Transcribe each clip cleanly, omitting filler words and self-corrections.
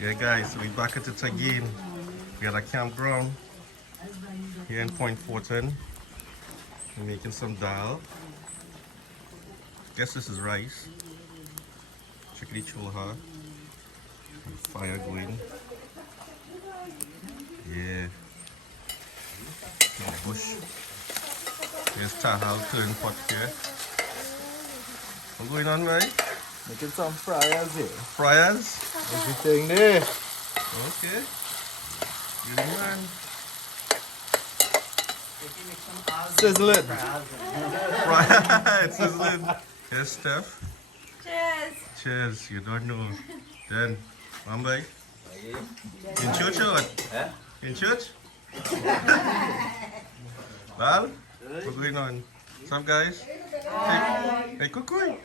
Yeah, guys, so we're back at it again. We got a campground here in Point Fortin. We're making some dal. Guess this is rice. Chickadee chulha. Fire going. Yeah. Bush. There's tahal current pot here. What's going on, right? Making some fryers here. Fryers? Everything there. Okay. You the man. Sizzling. Fryers. Sizzling. Yes, Steph. Cheers. Cheers. You don't know. Then, Mumbai. In church or what? Huh? In church? Lal? What's going on? What's up, guys? Hey, Kukui.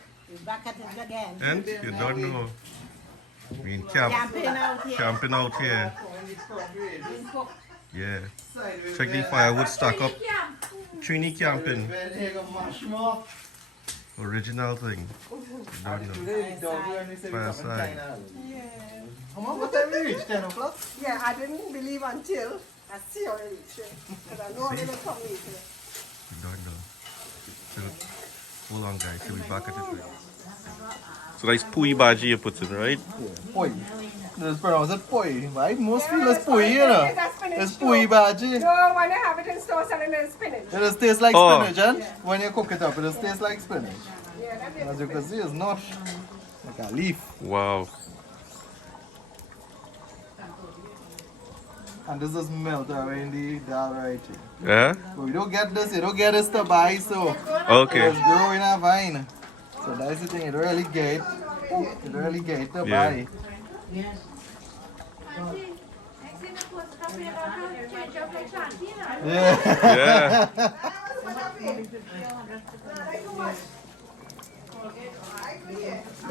Back at it again. And you don't know. We in camp. Camping out here. Camping out here. Yeah. Check the firewood stack up. Trini camping. Original thing. You don't know. Fireside. What time we reach? 10 o'clock? Yeah, I didn't believe until I see how they reach it. Because I know they're going to come later. You don't know. So, hold on, guys. So we back at it. So that's pui bhaji you put in, right? Poi. It's pronounced poi, right? Most people it's poi, you know. That's spinach It's too. poi bhaji. No, when they have it in store selling it spinach. It just tastes like Oh. spinach, and when you cook it up, it just tastes like spinach. Yeah, that is. As you can see, it's not like a leaf. Wow. And this is melt around the dal right here. Yeah? But you don't get this, you don't get this to buy, so Okay. it's growing a vine. So that's the thing, you don't really get it. You don't really get it to Yeah. buy. Yeah. Yeah.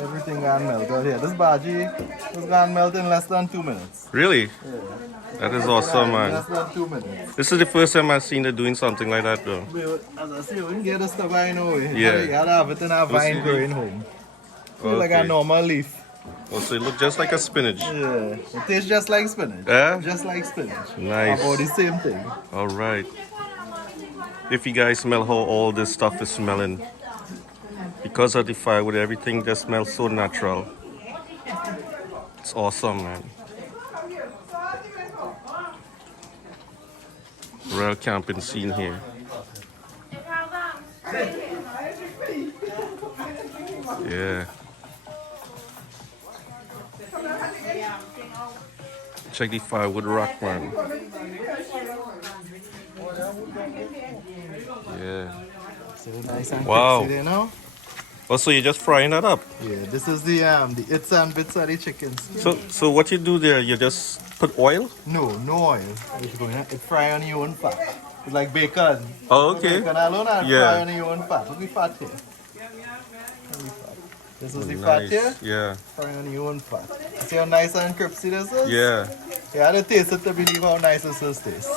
Everything gone melt out here. This bhaji was gone melt in less than 2 minutes. Really? That is awesome, man. Less than 2 minutes. This is the first time I've seen her doing something like that, though. But as I say, we can get this to buy no way. Yeah. You gotta have it in a vine see. growing home. Feel like a Okay. normal leaf. Oh, so it looks just like a spinach. Yeah. It tastes just like spinach. Yeah? Just like spinach. Nice. About the same thing. All right. If you guys smell how all this stuff is smelling, because of the firewood, everything just smells so natural. It's awesome, man. Real camping scene here. Yeah. Check the firewood rack, man. Yeah. So nice and Wow. crispy there now. Oh, so you're just frying that up. Yeah, this is the its and bits of the chickens. So what you do there? You just put oil? No oil. It's going to fry on your own fat. It's like bacon. Oh, okay. Bacon alone and Yeah. fry on your own fat. Look at the fat here. This is the fat here. Yeah. Fry on your own fat. See how nice and crispy this is? Yeah. You had to taste it to believe how nice this is taste.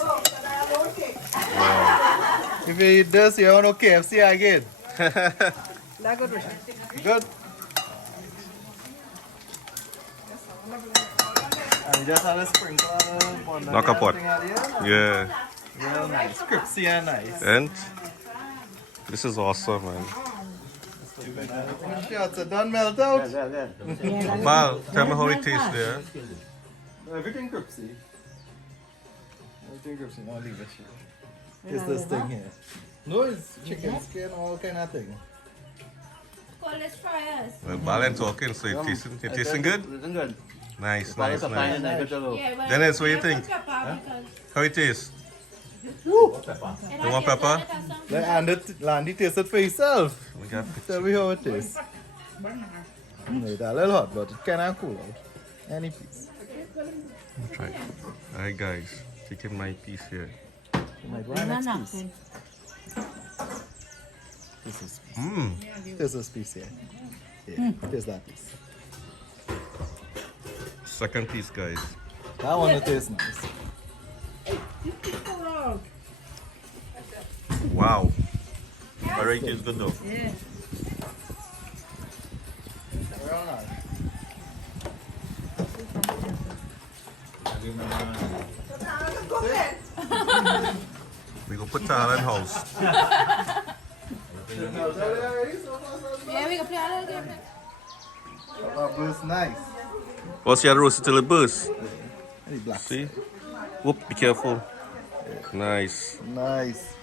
If you eat this, you don't know KFC again. That good. Good. And you just had a sprinkle on the Knock a pot. Yeah. Real nice. Crispy and nice. And this is awesome, man. Shots are done melt out. Val, tell me how it tastes there. Everything crispy. Everything crispy. Now leave it here. It's this thing here. No, it's chicken skin, all kind of thing. Call us fryers. Well, Val and talking, so it tasting good? Looking good. Nice, Quite nice, a fine nice. and good to go. Yeah, well, Dennis, what do you think? pepper How it tastes? because You want pepper? Landy, taste it for yourself. We got Tell me how it tastes. It's a little hot, but it kind of cool out. Any piece. try. Alright, guys, taking my piece here. You might want next piece. This is piece. Mmm. This is piece here. Yeah, taste that piece. Second piece, guys. That one it tastes nice. Wow. Alright, it's good though. Yeah. Real nice. We go put Tyler in house. Yeah, we can play a little game. That burst nice. Oh, see, I roast it till it bursts. Any black. See? Whoop, be careful. Nice. Nice.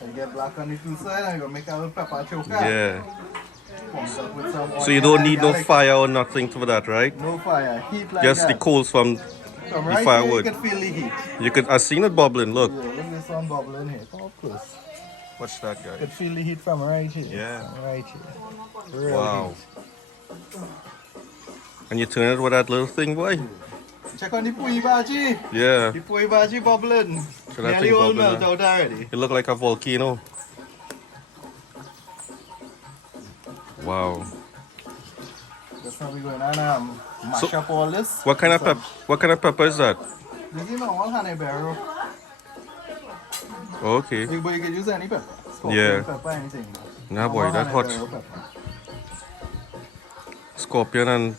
And get black on the two sides and you gonna make a little pepper choker. Yeah. Pump up with some So you onion don't and need no garlic. fire or nothing for that, right? No fire. Heat like Just that. the coals from From the right firewood. here you can feel the heat. You could. I seen it bubbling. Look. Yeah, look at this one bubbling here. Come up close. Watch that You guy. can feel the heat from right here. Yeah. From right here. Real Wow. heat. And you turn it with that little thing, boy. Check on the pui baji. Yeah. The pui baji bubbling. So that Nearly thing all bubbling, melt huh? out already. It look like a volcano. Wow. That's how we going on mash So, up all this. What kind of Some- What kind of pepper is that? This is normal honey barrel. Okay. But you can use any pepper. Scorpion Yeah. pepper, anything. Nah, boy, Normal that honey hot. barrel pepper. Scorpion and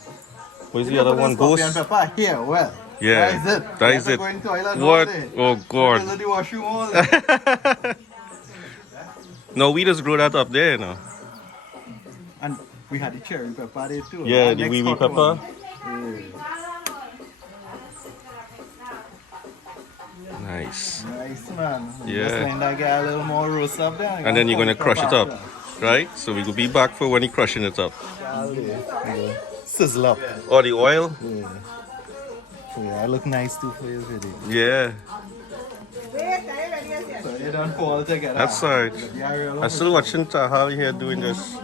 what is You the other put the one? scorpion Ghost. pepper here, well. Yeah, That is it. that You is have to it. go in toilet What? all day. Oh Go God. to the washroom all day. No, we just grow that up there, you know. And we had the cherry pepper there too. Yeah, That the next wee wee hot pepper. one. Yeah. Nice. Nice man. Yeah. Just letting that get a little more roast up there. And then you're gonna pour crush it pepper up, right? So we will be back for when you're crushing it up. after. Yeah. Sizzle up. Or the oil. Yeah. Yeah, I look nice too for your video. Yeah. Wait, are you ready as yet? So you don't fall together. That's alright. Yeah, real I'm still watching Tahal here doing this.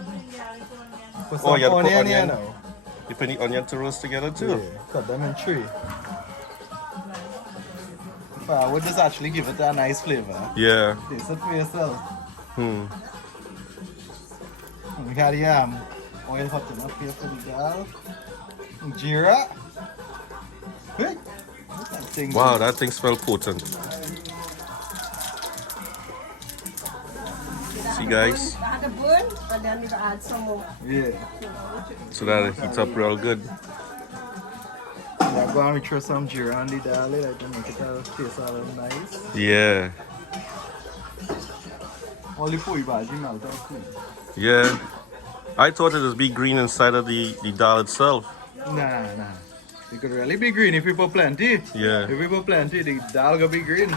Put Oh, some you gotta put onion here onion. now. You put the onion to roast together too. Yeah, cut them in three. Would just actually give it a nice flavor. Yeah. Taste it for yourself. Hmm. We got the oil hot enough here for the dal. Jeera. Hey, what's that thing? Wow, that thing smells potent. See, guys, Add a burn and then you add some more. Yeah. so that it heats up real good. Yeah, go and throw some jeera on the dal there to make it taste a little nice. Yeah. All the poi bhaji melt out too. Yeah. I thought it would be green inside of the dal itself. Nah. It could really be green if you put plenty. Yeah. If you put plenty, the dal gonna be green.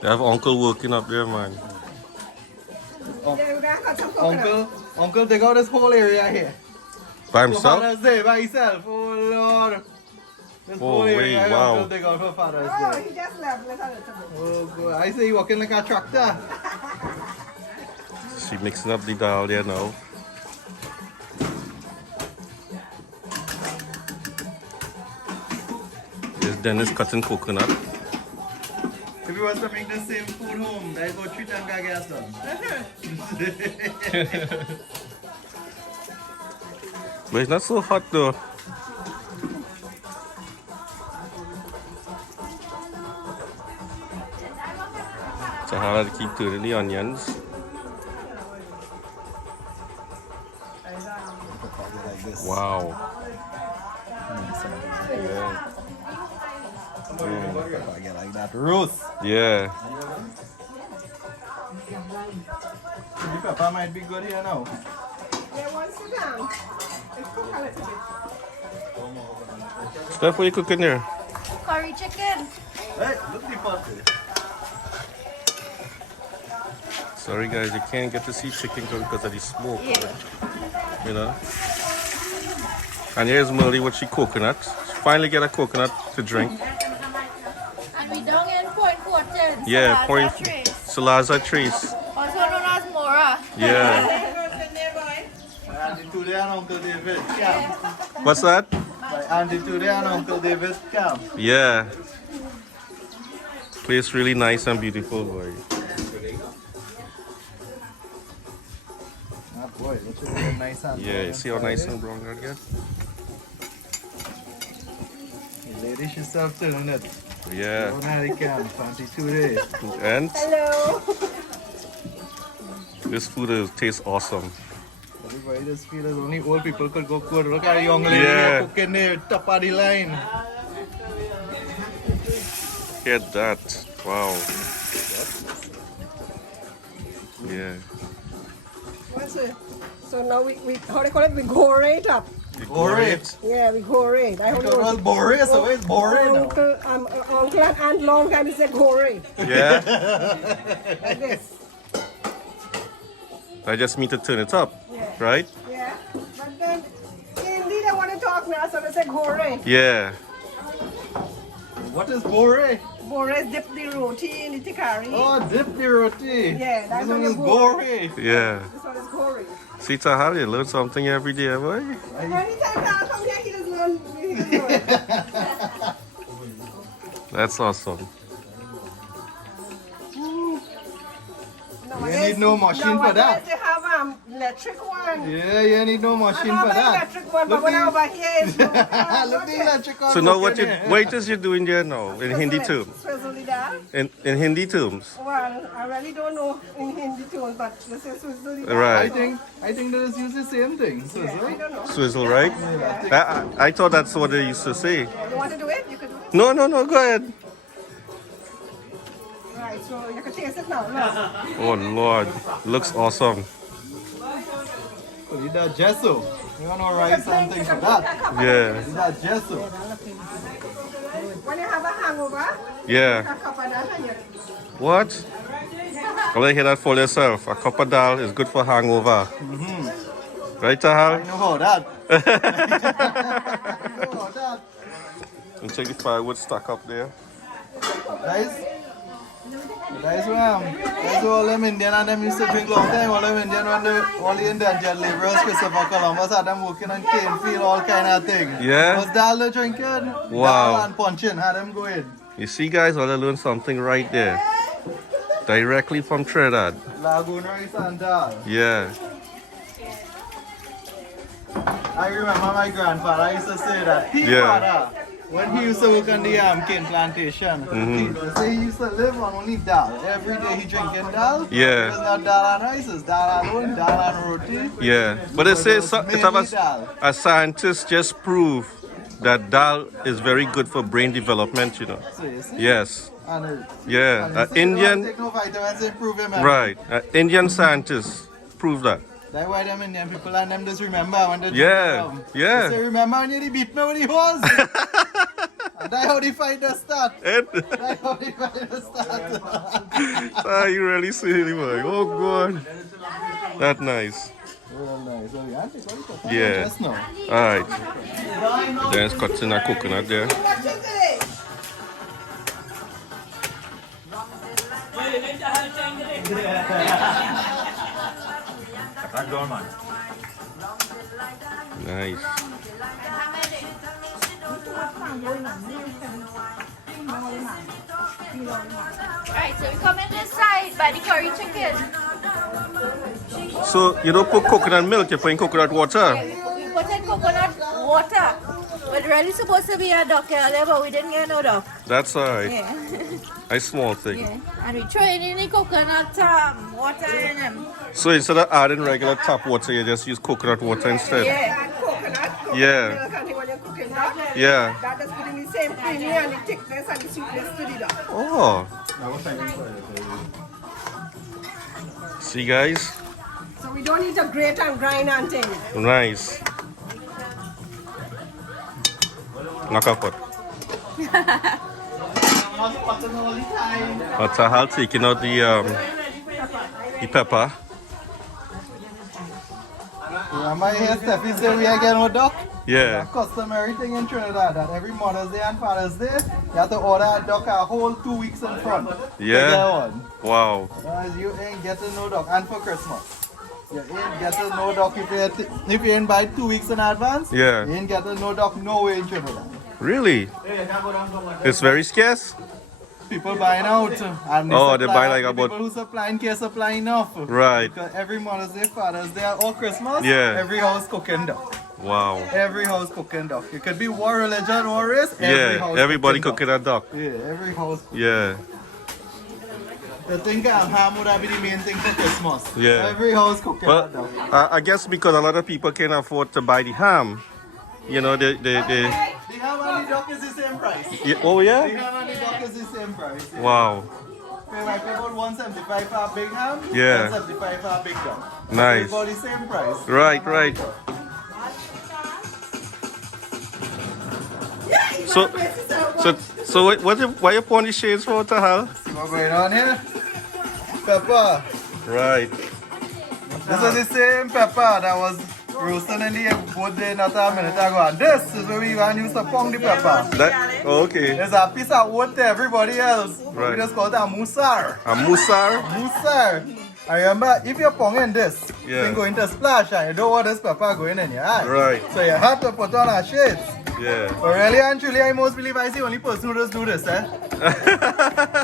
They have uncle working up there, man. Then we're gonna cut some coconut. Uncle, take out this whole area here. By For himself? Father's Day by himself. Oh Lord. This Oh, whole area wait, here, wow. Uncle take out for Father's Oh, Day. he just left like a little bit. Oh God. I say you walking like a tractor. She mixing up the dal there now. There's Dennis cutting coconut. If you want to make the same food home, then go 3 times gas done. But it's not so hot though. So how to keep turning the onions. Like this. Wow. I get like that roast. Yeah. The pepper might be good here now. Yeah, once you down, it's cook a little bit. Steph, what you cooking there? Curry chicken. Hey, look the pot there. Sorry guys, you can't get to see chicken because of the smoke. You know? And here's Merly with she coconut. She finally get a coconut to drink. And we down in Point Fortin. Yeah, point Trace. Salaza trees. Also known as Mora. Yeah. Andy today and Uncle David camp. What's that? By Andy today and Uncle David camp. Yeah. Place really nice and beautiful, boy. Ah boy, look at that nice and Yeah, you see how nice and brown that get? The lady herself telling it. Yeah. Down at the camp, Auntie today. And Hello. this food tastes awesome. Everybody I just feel as only old people could go good. Look at a young lady Yeah. cooking there, top of the line. Get that. Wow. Yeah. What's it? So now we how they call it? We gore it up. Borate. Yeah, we gore it. I Well, don't know. Borate, so it's Borate now. Uncle and aunt long time is say gore. Yeah. Like this. I just need to turn it up, Yeah. right? Yeah. But then indeed I want to talk now, so they say gore. Yeah. What is Borate? Gore is dip the roti in the tikari. Oh, dip the roti. Yeah, that's This one what is you Borate. Yeah. This one is gore. See, Tahal, you learn something every day, boy. Anytime I come here, he doesn't learn. He doesn't learn. That's awesome. You need no machine for that. They have electric one. Yeah, you need no machine I for have an that. electric one, but Look when the- I'm over here, it's Look the electric one So now what cooking it is you doing there now in Hindi terms? Swizzle the dal. In Hindi terms. Well, I really don't know in Hindi tone, but this is swizzle the dal. Right. I think they just use the same thing. So, Yeah, I don't know. Swizzle, right? I thought that's what they used to say. You want to do it? You can do it. No, go ahead. Right, so you can taste it now. No. Oh Lord, looks awesome. So you got gesso. You want to write something for that? Yeah, You got gesso. When you have a hangover, yeah. a cup of that and you What? I'll let you hear that for yourself. A cup of dal is good for hangover. Right, I Tahal? know how that. I know how that. And check the firewood stack up there. That's all them Indian and them used to drink long time. All them Indian when all the indentured laborers, Christopher Columbus had them working on cane field, all kind of thing. Yeah? Was dal the drinking? Wow. Dal and punching, had them going. You see, guys, I learned something right there. Directly from Trinidad. Lagoon rice and dal. Yeah. I remember my grandfather used to say that. His Yeah. father, when he used to work on the cane plantation, he say he used to live on only dal. Every day he drinking dal. Yeah. It's not dal and rice, it's dal alone, dal and roti. Yeah. But they say Mainly dal. a scientist just proved that dal is very good for brain development, you know. So you see? Yes. And Yeah. and An you say Indian, you don't take no vitamins to improve him. right. An Indian scientist proved that. That's why them Indian people and them just remember when they Yeah, drink it. yeah. They say, remember when you beat me with the horse? And that's how the fight does start. That's how the fight does start. Ah, you really silly boy. Oh God. That's nice. Real nice. So yeah, take all the coconut Yeah. just now. Alright. There's cutting a coconut there. watch it today. Nice. Right, so we come in this side by the curry chicken. So you don't put coconut milk, you put in coconut water. We put in coconut water. But really supposed to be a duck earlier, but we didn't get no duck. That's alright. Yeah. A small thing. Yeah. And we throw it in the coconut water in them. So instead of adding regular tap water, you just use coconut water instead. Yeah. And coconut Yeah. milk and when you're cooking duck, Yeah. that is putting the same creamy and the thickness and the sweetness to the duck. Oh. See guys? So we don't need to grate and grind and things. Nice. Knock up it. But Tahal taking out the pepper. Remember here Steffi said we are getting a duck? Yeah. Customary thing in Trinidad that every Mother's Day and Father's Day, you have to order a duck a whole 2 weeks in front. Yeah? To get one. Wow. Otherwise you ain't getting no duck. And for Christmas. You ain't getting no duck if you ain't buy 2 weeks in advance. Yeah. You ain't getting no duck no way in Trinidad. Really? It's very scarce? People buying out. And Oh, they buy like the about- people who supplying can't supply enough. Right. Because every Mother's Day, Father's Day, or Christmas, Yeah. every house cooking duck. Wow. Every house cooking duck. It could be war, religion, or race. Every Yeah. house Everybody cooking cooking a duck. duck. Yeah, every house. Yeah. I think ham would have been the main thing for Christmas. Yeah. Every house cooking Well, hot dog. I guess because a lot of people can afford to buy the ham, you know, they The ham and the duck is the same price. oh The yeah? ham and the duck is the same price. Yeah. Wow. Pay my people 175 for a big ham, Yeah. 175 for a big duck. Nice. It's about the same price. Right, right. So why you pouring the shades for to hell? See what's going on here? Pepper. Right. This is the same pepper that was roasting in the wood there not a minute ago. And this is where we even used to pound the pepper. That okay. There's a piece of wood to everybody else. Right. We just call it a musar. A musar? Musar. I remember if you're ponging this, Yeah. you're going to splash and you don't want this pepper going in your eye. Right. So you have to put on a shades. Yeah. But really and truly, I most believe I see only person who does do this, eh?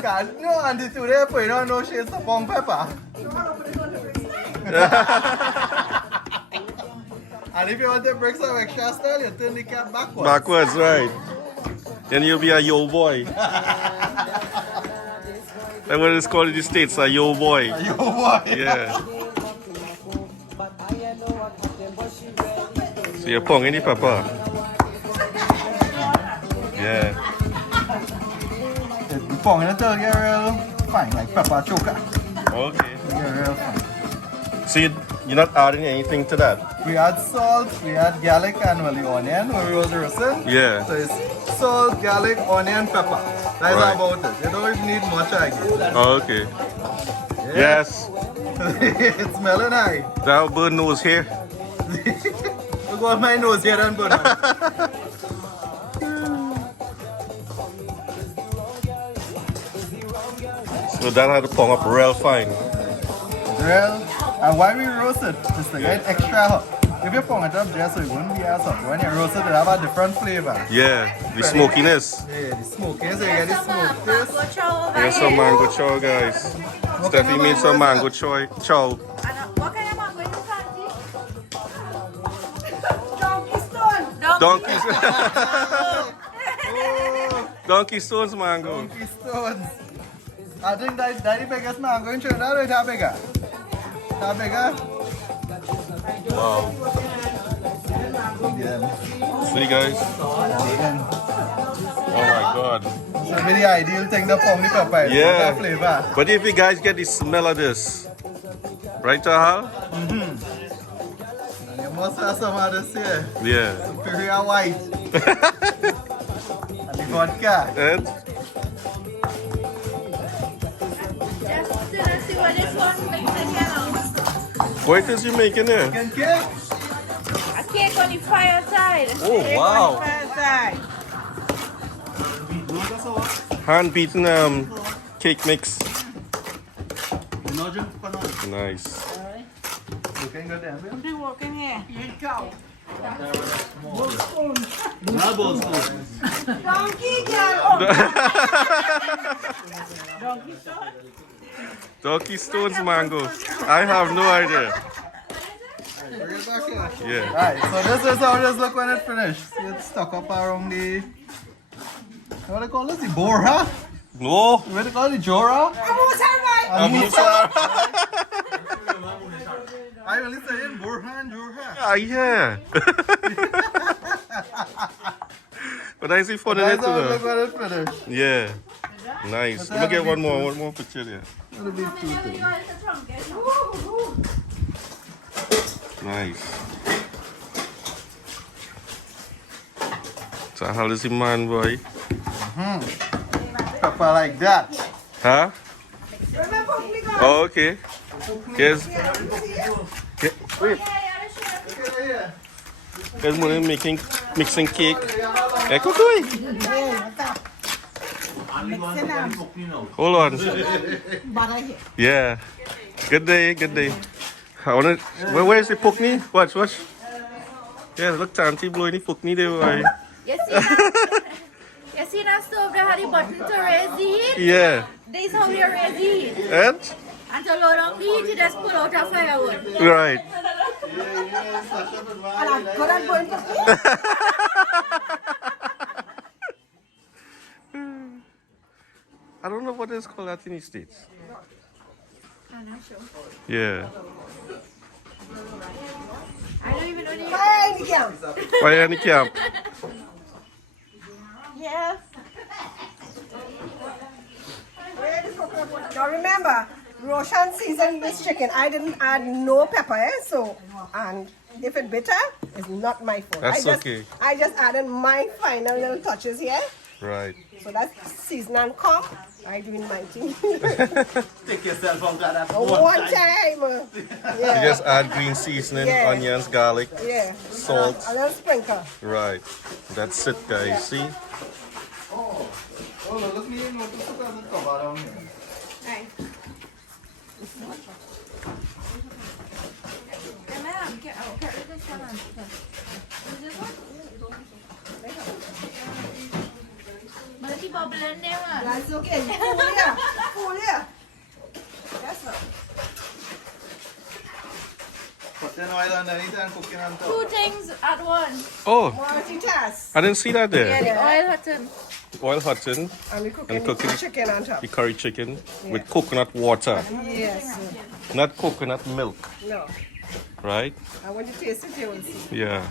Cause no, and today, you don't know shades to pong pepper. And if you want to bring some extra style, you turn the cap backwards. Backwards, right. Then you'll be a yo boy. That's what it's called in the States, a yo boy. Yo, boy. Yeah. So you're ponging the pepper. Yeah. The pong in it will get real fine, like pepper choker. Okay. It'll get real fine. So you're not adding anything to that? We add salt, we add garlic and well, the onion when we was roasting. Yeah. So it's salt, garlic, onion, pepper. That's Right. about it. You don't even need much again. Oh, okay. Yes. It's smelling high. That bird nose here. Look what my nose here and burn. So that had to pong up real fine. Real. And why we roast it? It's to get extra hot. If you pong it up just so it wouldn't be as hot. When you roast it, it have a different flavor. Yeah, the smokiness. Yeah, the smoky. So you get the smoke taste. Mango chow over Here's some here. mango chow, guys. Steffi made some mango chow. And, what kind of mango you fancy? Donkey stone. Donkey. Donkey stones mango. Donkey stones. I think that's the biggest mango in Trinidad, right? How bigger? How bigger? Wow. Yeah. See, guys? Oh my god. So be the ideal thing to pong the pepper. Yeah. That flavor. But if you guys get the smell of this, right, Tahal? And you must have some of this here. Yeah. Superior white. And the vodka. And Let's see what this one makes again. what is you making there? Chicken cake. A cake on the fireside. Oh, wow. Fireside. Hand beaten cake mix. Nice. You can go there. Be walking here. You go. Donkey girl. Donkey stone. Donkey stones mango. I have no idea. Bring it back here. Yeah. Right, so this is how this look when it's finished. See, it's stuck up around the, what do they call this? The borha? No. What do they call it? The jora? I'm Amusa. I only say in borha and jora. Ah, yeah. But I see fun in it That's how it look too. when it's finished. Yeah. Nice. Let me get one more picture there. It'll be two things. Nice. So how is the man, boy? Pepper like that. Huh? Oh, okay. Here's wait. Here's Mona mixing cake. Hey, Kukui. Hold on. Yeah. Good day, good day. I wanna. Where's the pukni? Watch. Yeah, look, Tanti blowing the pukni there, boy. You see that stove that had the button to raise the heat? Yeah. This is how you raise the heat. And? And to load on the heat, you just pull out a firewood. Right. I don't know what it's called that in the States. Yeah. I don't even know the Fire in the camp. Fire in the camp. Yeah. Where the coconut water? Now remember, Roshan seasoned this chicken. I didn't add no pepper, so and if it's bitter, it's not my fault. That's I just added my final little touches here. Right. So that's season and come. I doing my thing. Take yourself out of that One time. You Yeah. just add green seasoning, Yeah. onions, garlic, Yeah. salt. A little sprinkle. Right. That's it, guys. See? Oh, look me in. What the fuck does it cover down here? Hey. Hey, ma'am, carry this one on. Is this one? But the bubble in there, man. That's okay. Full here. Full here. That's right. Put the oil underneath and cooking on top. Two things at once. Oh, Multitask. I didn't see that Yeah, there. the oil hot. Oil hotting, And we cooking, And cooking. chicken on top. the curry chicken with coconut water, Yes. not coconut milk, No. right? I want you to taste it, you will see. Yeah.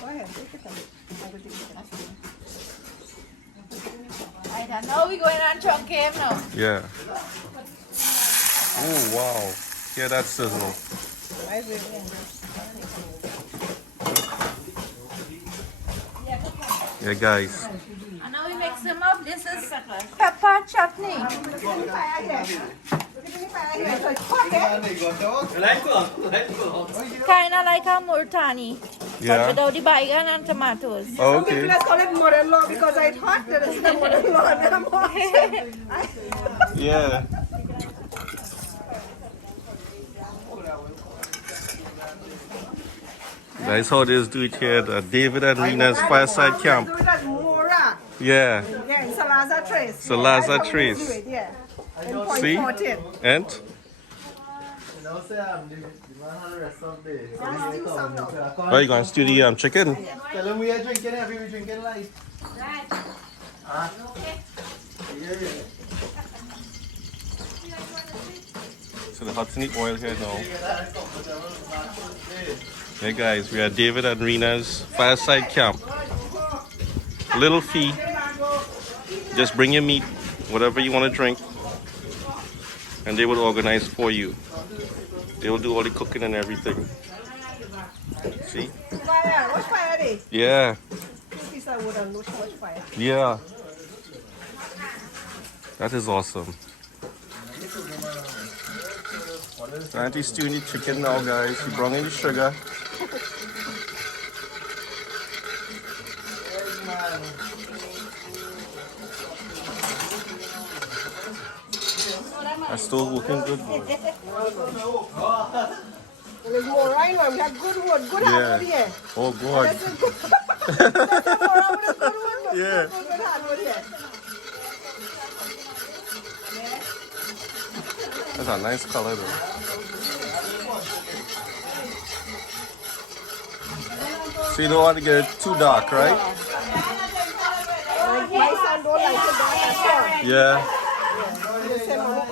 Go ahead. Take it. I'm going to taste it. I don't know we're going on chunk game now. Yeah. Oh, wow. Yeah, that's sizzle. Nice way. Yeah, guys. And now we mix them up. This is pepper chutney. Look at the fire here. Look at the fire here. So it's hot, eh? And they got out. Kind of like a murtani. But Yeah. without the bacon and tomatoes. Oh, Some people okay. just call it mother-in-law because it's hot. That is the mother-in-law and I'm hot. Yeah. That's how they do it here at David and Rena's Fireside Camp. Do it at Mora. Yeah. Yeah, in Salazar Trace. Salazar That's how we Trace. do it, yeah. In Point See? 14. And? You know, say the man had the rest of the day. So Let's he do come some into now. a corner. Oh, you going to stew the chicken? Tell him we are drinking heavy, we drinking light. Huh? Yeah, yeah. So the hot in the oil here now. You get that comfortable, man, for the day. Hey guys, we are at David and Rena's Fireside Camp. Little fee. Just bring your meat, whatever you want to drink, and they will organize for you. They will do all the cooking and everything. See? Fire. What's fire there? Yeah, Two pieces of wood and not too much fire. yeah. That is awesome. So Auntie's stewing the chicken now, guys. She brought in the sugar. That's still working good. There's more right now. We have good wood. Good hardwood here. Oh, God. That's a good That's a more hardwood is good wood. Yeah. Good hardwood here. That's a nice color, though. So you don't want to get it too dark, right? My son don't like it dark at all. Yeah. He say, "Mama,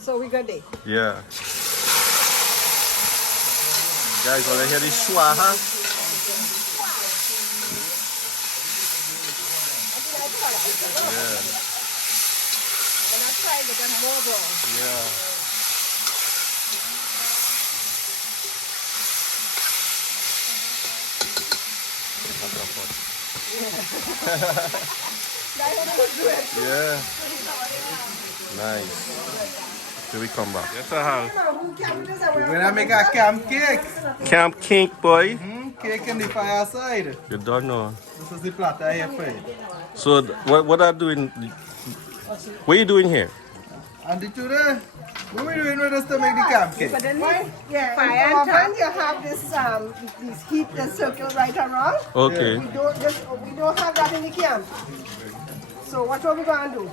So we got there. Yeah. Guys, want to hear this schwa, huh? Yeah. When I try to get more brown. Yeah. Yeah. Nice. Here we come back. Yes, I have. We're gonna make a camp cake. Camp cake, boy. Cake in the fireside. You don't know. This is the platter here for it. So, what are doing? What are you doing here? And the today, what are we doing with us to make the camp cake? But then, yeah, fire in the oven, you have this heat that circle right around. Okay. We don't have that in the camp. So what are we going to do?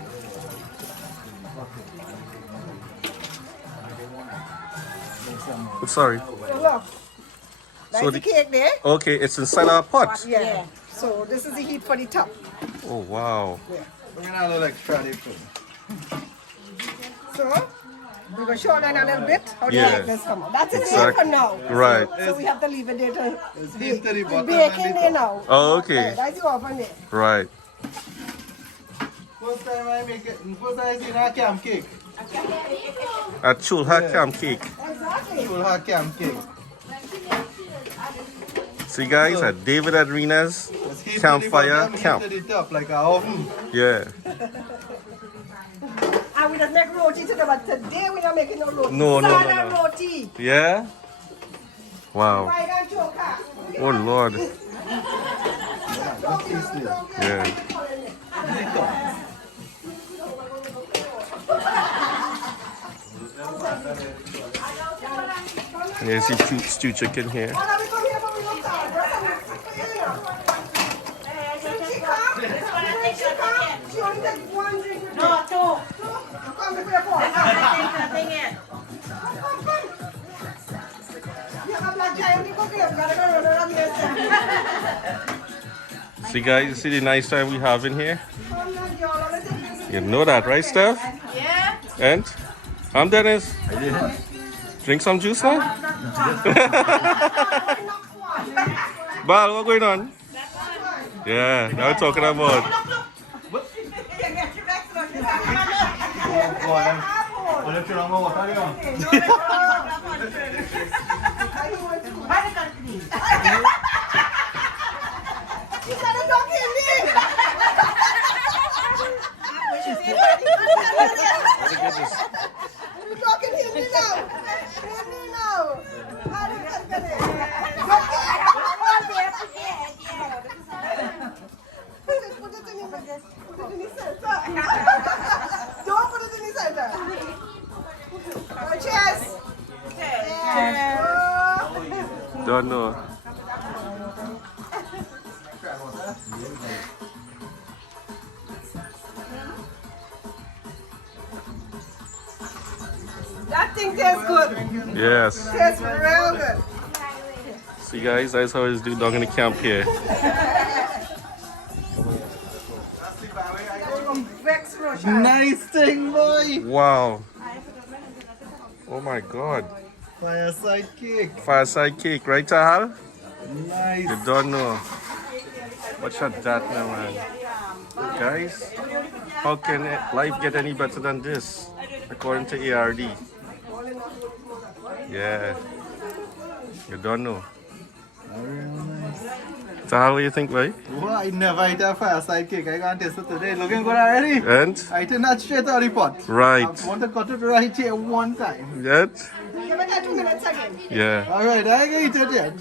Sorry. So look, that's So the the- cake there. Okay, it's inside our pot. Yeah. So this is the heat for the top. Oh, wow. Yeah. We're gonna look like tradition. So, we're going to show them a little bit how Yeah. to make this come out. That's it Exact- for now. Right. So we have to leave it there to It's heat to the bottom baking and the there top. now. Oh, okay. That's the oven there. Right. First time I make it, first time I see a camp cake. A chulha Yeah. camp cake. Exactly. You'll have camp cake. See guys, at David and Rena's It's heat to the campfire bottom, camp. heat to the top, like a oven. Yeah. And we just make roti today, but today we're not making no roti. No, no, no, Salad no. roti. Yeah? Wow. Fried and choker. Oh Lord. That's tasty. Yeah. And there's the stew chicken here. No, two. Come before four. Nothing yet. See guys, you see the nice time we have in here? You know that, right Steph? Yeah. And? I'm Dennis. Drink some juice now? Bal, what's going on? Yeah, now we're talking about. Don't put it in the center. Cheers. Don't know. That thing tastes good. Yes. Tastes real good. See guys, that's how it's do down in the camp here. Vex Roshan. Nice thing, boy. Wow. Oh my God. Fireside cake. Fireside cake, right Tahal? Nice. You don't know. Watch out that now, man. Guys, how can life get any better than this? According to ARD. Yeah. You don't know. Tahal, what do you think, right? Oh, I never ate a fireside cake. I can't taste it today. Looking good already. And? I did not straight out of the pot. Right. I want to cut it right here one time. Yet? Give it 2 minutes again. Yeah. Alright, I can eat it yet.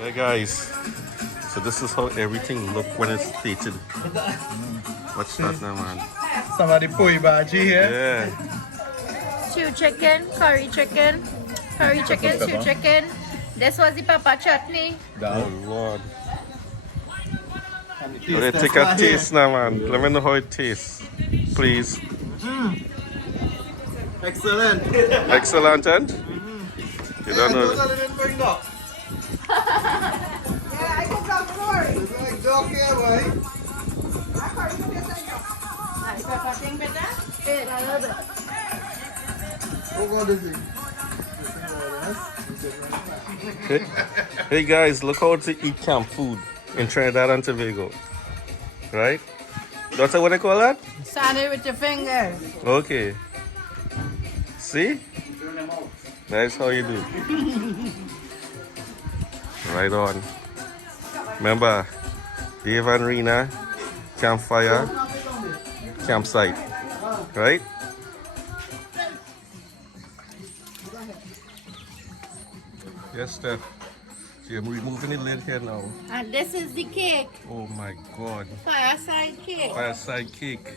Yeah, guys. So this is how everything look when it's plated. What's that now, man? Somebody poi bhaji here. Yeah. Stew chicken, curry chicken, stew chicken. This was the pepper chutney. Oh Lord. And the Okay, taste take test a right here. taste now, man. Let me know how it tastes, please. Excellent. Excellent, and you don't know. Yeah, Yeah, I cook that for you. It's like dog here, boy. Oh, God, is it? Hey guys, look how to eat camp food in Trinidad and Tobago. Right? That's what they call that? Sand with your fingers. Okay. See? That's how you do. Right on. Remember, Dave and Reena, campfire, campsite. Right? Yes, Steph. So you're removing the lid here now. And this is the cake. Oh my God. Fireside cake. Fireside cake.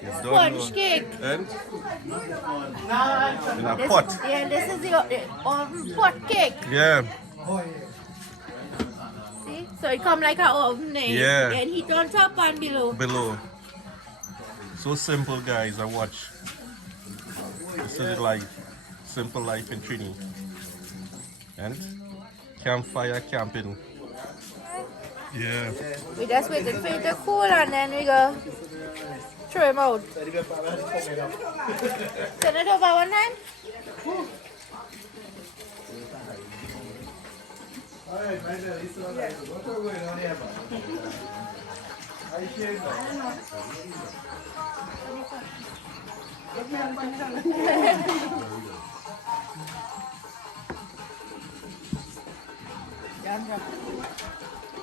You don't Sponge know. cake. And? In a This, pot. yeah, this is the oven pot cake. Yeah. See? So it come like an oven there. Yeah. And heat on top and below. Below. So simple, guys. I watch. This is the life. Simple life in Trini. And campfire camping. Yeah. We just waited for it to cool and then we go Throw him out. Send it over one time. Alright, my girl, it's all right. What's going on here, man? I share now.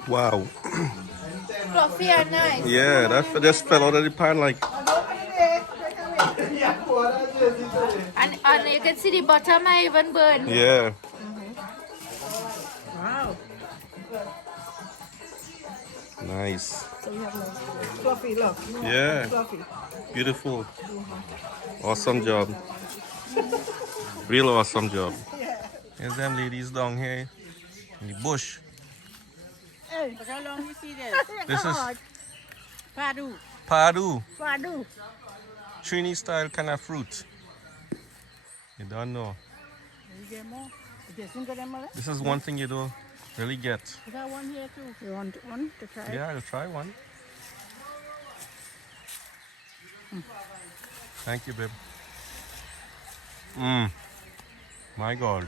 Wow. Fluffy and nice. Yeah, that just fell out of the pan like. And you can see the bottom I even burn. Yeah. Wow. Nice. So we have nice fluffy, look. Yeah. Fluffy. Beautiful. Awesome job. Real awesome job. Here's them ladies down here in the bush. Hey, but how long you see this? This is Padu. Padu. Padu. Trini style kind of fruit. You don't know. You get more? You get some of them, This is one thing you don't really get. I got one here too. You want one to try? Yeah, I'll try one. Thank you, babe. My God.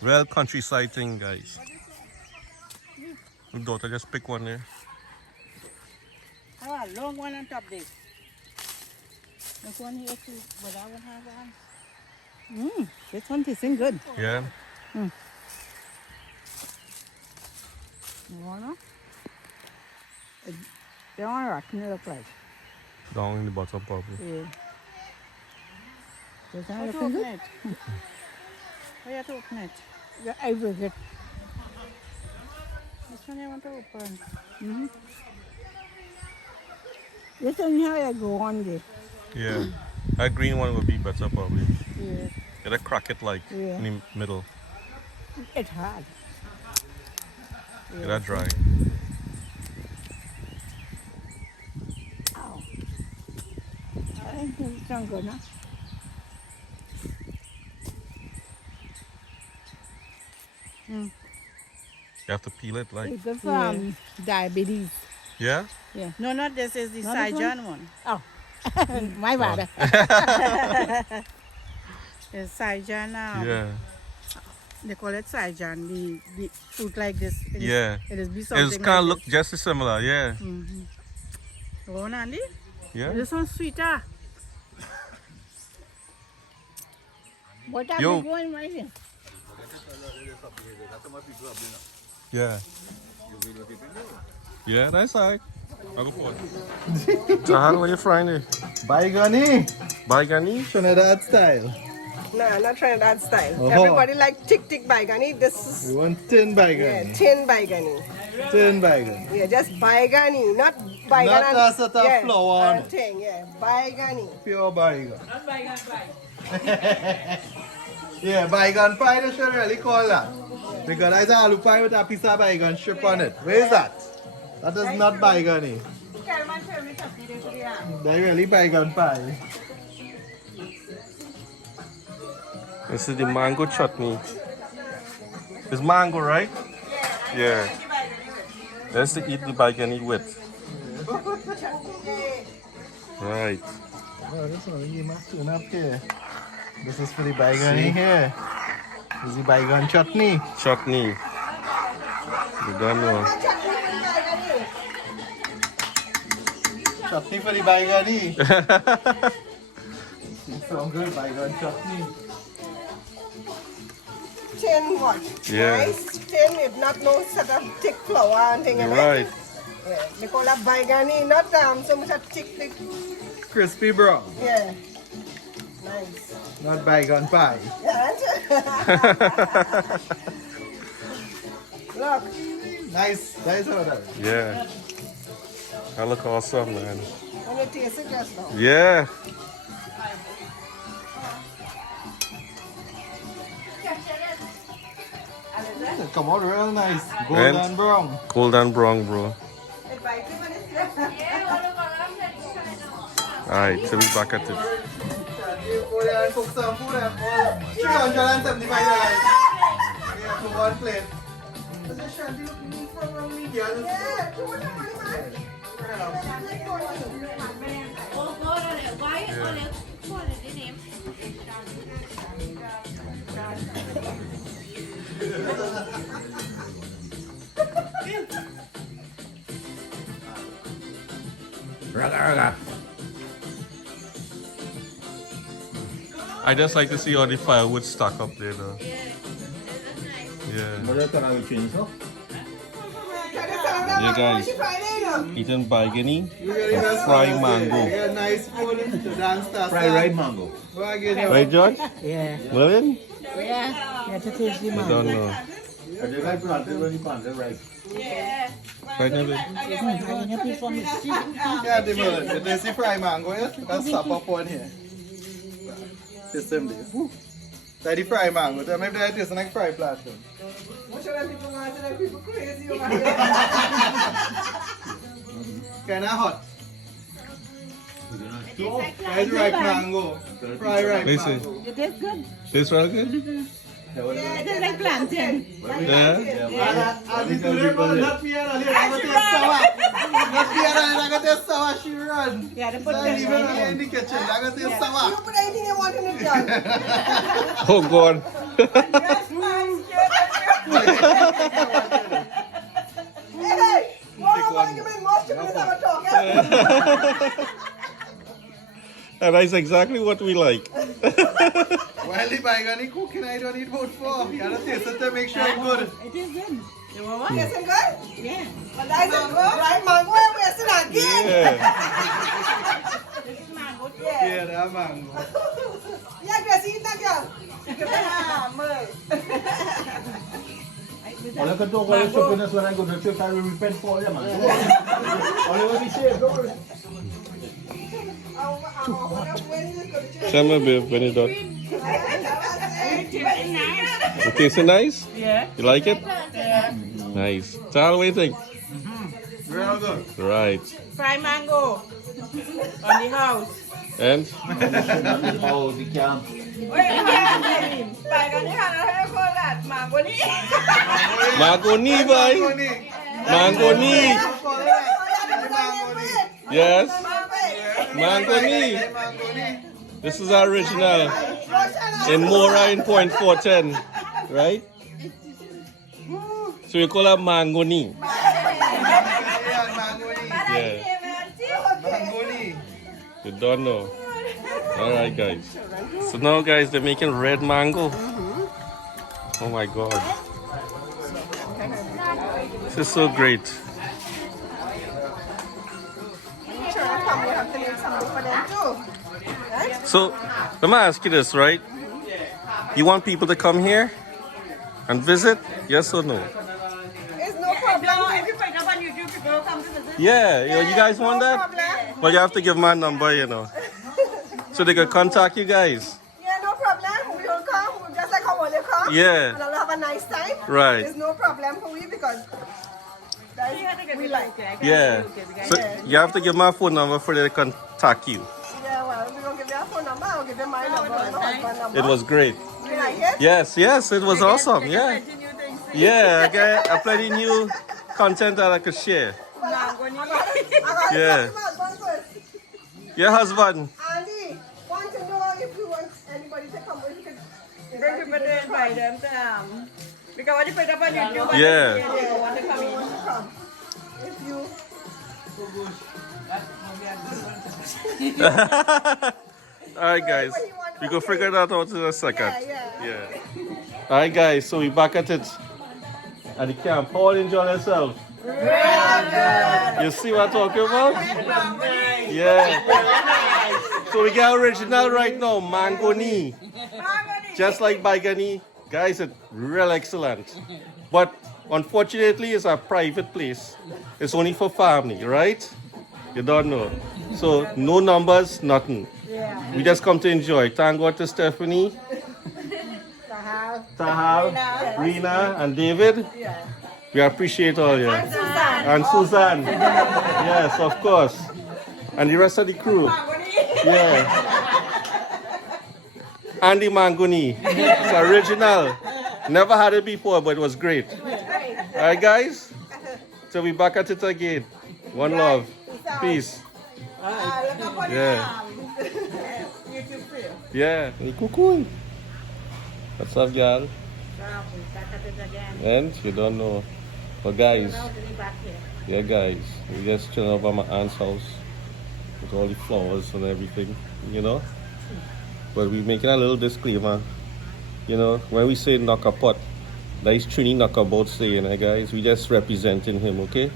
Real countryside thing, guys. Your daughter just pick one there. Oh, long one on top there. There's one here too, but I won't have one. This one tasting good. Yeah. You wanna? They want rotten it look like. Down in the bottom, probably. Yeah. Does that look good? Why you to open it? Yeah, I will get. This one I want to open. This one here I go on there. Yeah. That green one would be better, probably. Yeah. Gotta crack it like Yeah. in the middle. It's hard. Get that dry. Ow. I think it's not good, huh? You have to peel it like. It's good for diabetes. Yeah? Yeah. No, not this is the Not this Saigon one. Oh, my bad. It's Saigon. Yeah. They call it Saigon. The fruit like this. It is, Yeah. It is be something It's like kind of look this. just as similar, yeah. Oh, Nandi? Yeah. This one's sweeter. What are Yo. you going right in? Yeah. Yeah, that's all right. I'll go for it. So how do you find it? Baigani. Baigani? Trinidad style. No, not Trinidad style. Oh. Everybody like tick baigani. This is We want tin baigani. tin baigani. Tin baigani. Yeah, just baigani, not baigan. Not and- a sort of flour on and it. thing, yeah, baigani. Pure baigan. Yeah, baigan pie they should really call that. Because that's a aloo pie with a piece of baigan strip on it. Where is that? That is not baigani. That's really baigan pie. This is the mango chutney. It's mango, right? Yeah. That's to eat the baigani with. Right. Oh, this one you must turn up here. This is for the baigani here. This is the baigan chutney. Chutney. You don't know. Chutney for the baigani. It's so good, baigan chutney. Tin what? Yeah. Rice tin with not no sort of thick flour and thing in it. Right. Yeah, they call that baigani, not so much a thick. Crispy brown. Yeah. Nice. Not baigan pie. Look, Nice. Nice order. Yeah. That look awesome, man. when you taste it just now. Yeah. It come out real nice. Golden And- brown. Golden brown, bro. Alright, so we back at it. Cook some food and all $375. Yeah, for one plate. Shanti looking from media. Yeah, too much money, man. Oh God, why on it? What is the name? I just like to see all the firewood stack up there though. Yeah. Yeah guys, eating bagani, fried mango. Yeah, nice food to dance to. Fried mango. Right George? Yeah. William? Yeah. You have to taste the I mango. don't know. I just like planted when you planted right. Right now, Yeah, the tasty fried mango, yeah? That's stop up on here. The same day. That's the fried mango. Then maybe that tastes like fried plantain. What should I people want to people crazy over here? Kinda hot. Fried ripe mango. Fried ripe Listen. mango. It tastes good. tastes real good? It tastes like plantain. Yeah? And the children run, not me and Ali, I got taste sour. Not me and Ali, I got taste sour, she run. Yeah, they So put I leave that her in the kitchen, I got taste You sour. put anything you want in the jar. Oh God. Hey, what argument most people ever talk, eh? And that's exactly what we like. Well, the bagani cooking, I don't need about 4. You gotta taste it to make sure it's good. It is good. You want one? Yes, and good? Yeah. But that's a right mango, we're wasting again. Yeah. This is mango. Yeah, that mango. Yeah, Gracie, eat that girl. Yeah, man. All I can talk about is shopping when I go to church, I will repent for them. All I want to say, don't worry. Tell me, babe, when you're done. It tastes nice? Yeah. You like it? Nice. Tell what you think. Real good. Right. Fried mango. On the house. And? Oh, the camp. Mangoni, boy. Mangoni. Yes. Mangoni. This is our original. In Mora in point 410. Right? So we call it Mangoni. Yeah. You don't know. Alright guys. So now guys, they're making red mango. Oh my god. This is so great. So let me ask you this, right? You want people to come here and visit? Yes or no? It's no problem. If you put it up on YouTube, people will come to visit. Yeah, you guys want No that? problem. Well, you have to give my number, you know. So they can contact you guys. Yeah, no problem. We will come just like how you come. Yeah. And I'll have a nice time. Right. There's no problem for we because that's we like. Yeah. So you have to give my phone number for them to contact you. Yeah, well, we're going to give you a phone number. I'll give you my number and my husband's number. It was great. You like it? Yes, it was awesome. Yeah. Yeah, I got plenty new content that I could share. I got Yeah. to talk to my husband first. Your husband. Andy, want to know if you want anybody to come with you. Bring people to invite them to because when you put it up on YouTube, Yeah. they want to come in. Come. If you Alright guys. We go figure that out in a second. yeah. Alright guys, so we back at it. At the camp. How all enjoy yourself? You see what I'm talking about? Yeah. So we got original right now, Mangoni. Just like Bagani. Guys, it's real excellent. But unfortunately, it's a private place. It's only for family, right? You don't know. So no numbers, nothing. We just come to enjoy. Thank God to Stephanie, Tahal, Reena, and David. We appreciate all you. And Susan. Yes, of course. And the rest of the crew. Yeah. And the Mangoni. It's original. Never had it before, but it was great. Alright, guys? So we back at it again. One love. Peace. Look up on Yeah. YouTube fail. Yeah. Hey, cuckoo. What's up, y'all? Back at it again. And you don't know. But guys, Now to be back here. yeah, guys, we just chilling over my aunt's house with all the flowers and everything, you know. But we making a little disclaimer, you know, when we say knock a pot, that is Trini knockabout saying, hey guys, we just representing him, okay?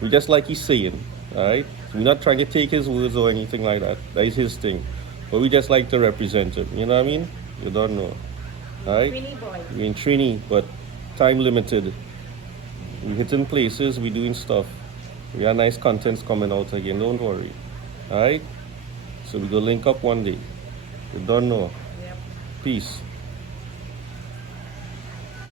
We just like he's saying, alright? We're not trying to take his words or anything like that. That is his thing. But we just like to represent him, you know what I mean? You don't know, alright? Trini boy. We in Trini, but time limited. We hitting places, we doing stuff. We got nice contents coming out again, don't worry. Alright? So we go link up one day. You don't know. Yep. Peace.